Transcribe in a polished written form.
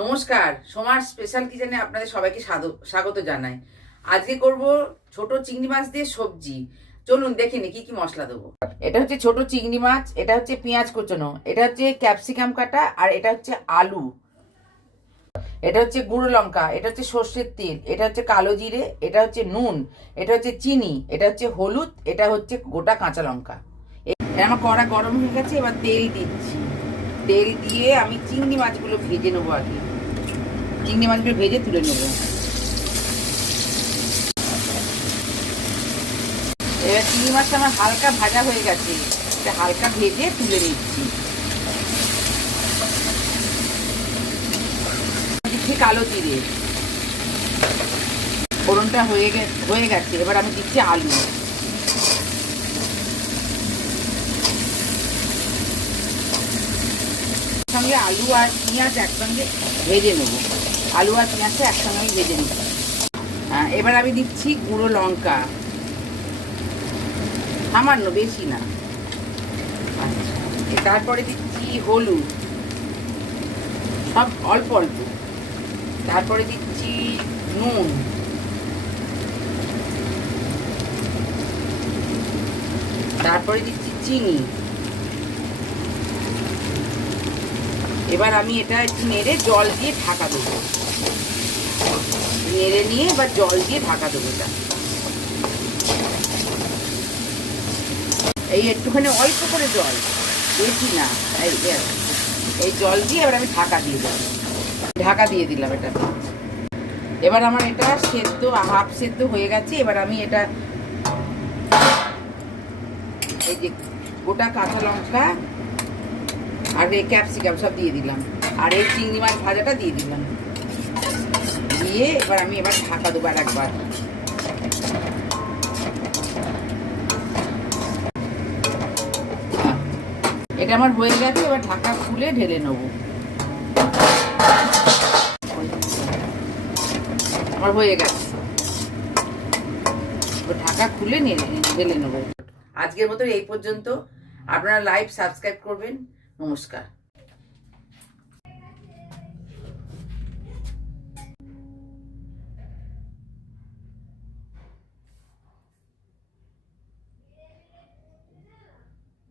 নমস্কার, সোমার স্পেশাল কিচেনে আপনাদের সবাইকে স্বাগত জানাই। আজকে করব ছোট চিংড়ি মাছ দিয়ে সবজি। চলুন দেখে নি কি কি মশলা দেবো। এটা হচ্ছে ছোট চিংড়ি মাছ, এটা হচ্ছে পেঁয়াজ কুচনো, এটা হচ্ছে ক্যাপসিকাম কাটা, আর এটা হচ্ছে আলু, এটা হচ্ছে গুঁড়ো লঙ্কা, এটা হচ্ছে সর্ষের তেল, এটা হচ্ছে কালো জিরে, এটা হচ্ছে নুন, এটা হচ্ছে চিনি, এটা হচ্ছে হলুদ, এটা হচ্ছে গোটা কাঁচা লঙ্কা। আমার কড়া গরম হয়ে গেছে, এবার তেল দিচ্ছি। তেল দিয়ে আমি চিংড়ি মাছগুলো ভেজে নেবো। আগে চিংড়ি মাছগুলো ভেজে তুলে নেব। এবার চিংড়ি মাছটা আমার হালকা ভাজা হয়ে গেছে, এটা হালকা ভেজে তুলে নিচ্ছি। দিচ্ছি কালো জিরে, ফোড়নটা হয়ে গেছে। এবার আমি দিচ্ছি আলু, সঙ্গে আলু আর পেঁয়াজ একসঙ্গে ভেজে নেব। আলু আর পেঁয়াজটা একসঙ্গে আমি ভেজে নেব। এবার আমি দিচ্ছি গুঁড়ো লঙ্কা, সামান্য, বেশি না। আচ্ছা, তারপরে দিচ্ছি হলুদ, সব অল্প অল্প। তারপরে দিচ্ছি নুন, তারপরে দিচ্ছি চিনি। এবার আমি এটা একটু নেড়ে জল দিয়ে ঢাকা দেবো। নেড়ে নিয়ে এবার জল দিয়ে ঢাকা দেবো। এটা এই একটুখানি অল্প করে জল, বেশি না। এই জল দিয়ে এবার আমি ঢাকা দিয়ে দেবো। ঢাকা দিয়ে দিলাম এটা। এবার আমার এটা সেদ্ধ, হাফ সেদ্ধ হয়ে গেছে। এবার আমি এটা এই যে গোটা কাঁচা লঙ্কা আর এই ক্যাপসিকাম সব দিয়ে দিলাম, আর এই চিংড়ি মাছ ভাজাটা দিয়ে দিলাম। দিয়ে এবার আমি ঢাকা দেবো আর একবার। এটা আমার হয়ে গেছে, এবার ঢাকা খুলে ঢেলে নেব। আমার হয়ে গেছে, ঢাকা খুলে ঢেলে নেব। আজকের মতো এই পর্যন্ত। আপনারা লাইভ সাবস্ক্রাইব করবেন। নমস্কার।